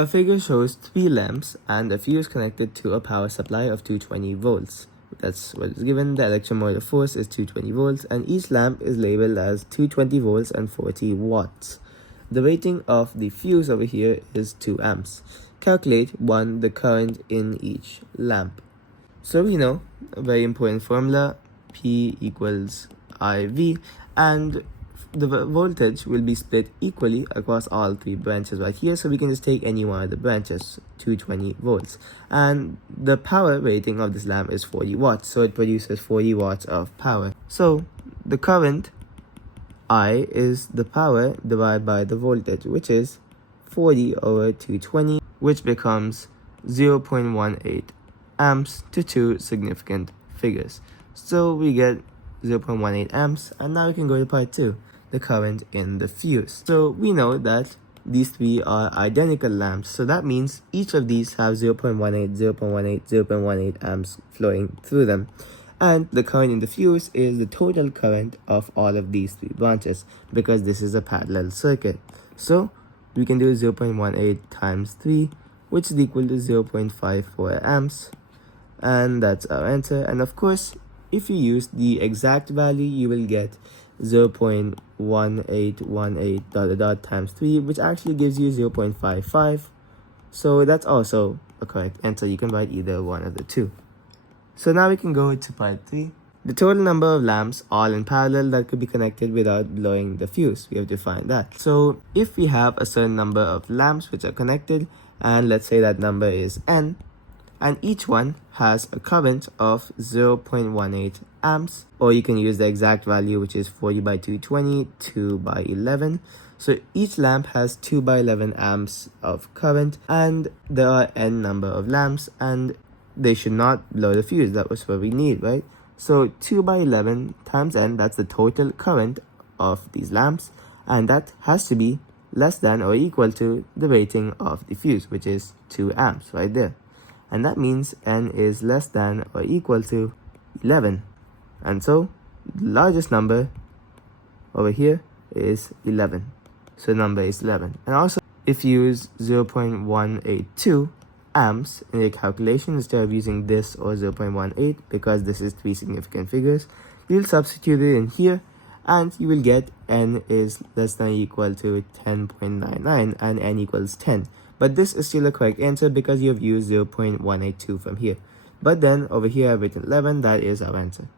A figure shows 3 lamps and a fuse connected to a power supply of 220 volts. That's what is given. The electromotive force is 220 volts and each lamp is labeled as 220 volts and 40 watts. The rating of the fuse over here is 2 amps. Calculate the current in each lamp. So we know a very important formula, P equals IV, and the voltage will be split equally across all 3 branches right here, so we can just take any one of the branches, 220 volts. And the power rating of this lamp is 40 watts, so it produces 40 watts of power. So the current I is the power divided by the voltage, which is 40 over 220, which becomes 0.18 amps to 2 significant figures. So we get 0.18 amps, and now we can go to part 2, the current in the fuse. So we know that these 3 are identical lamps, so that means each of these have 0.18, 0.18, 0.18 amps flowing through them. And the current in the fuse is the total current of all of these 3 branches, because this is a parallel circuit. So we can do 0.18 times 3, which is equal to 0.54 amps, and that's our answer. And of course, if you use the exact value, you will get 0.1818 times 3, which actually gives you 0.55. So that's also a correct answer. You can write either one of the 2. So now we can go to part 3. The total number of lamps all in parallel that could be connected without blowing the fuse. We have to find that. So if we have a certain number of lamps which are connected, and let's say that number is n, and each one has a current of 0.18 amps, or you can use the exact value, which is 40 by 220, 2 by 11. So each lamp has 2 by 11 amps of current, and there are n number of lamps, and they should not blow the fuse. That was what we need, right? So 2 by 11 times n, that's the total current of these lamps, and that has to be less than or equal to the rating of the fuse, which is 2 amps right there. And that means n is less than or equal to 11. And so the largest number over here is 11. So the number is 11. And also, if you use 0.182 amps in your calculation instead of using this or 0.18, because this is 3 significant figures, you'll substitute it in here, and you will get n is less than or equal to 10.99 and n equals 10. But this is still a correct answer because you have used 0.182 from here. But then over here I've written 11, that is our answer.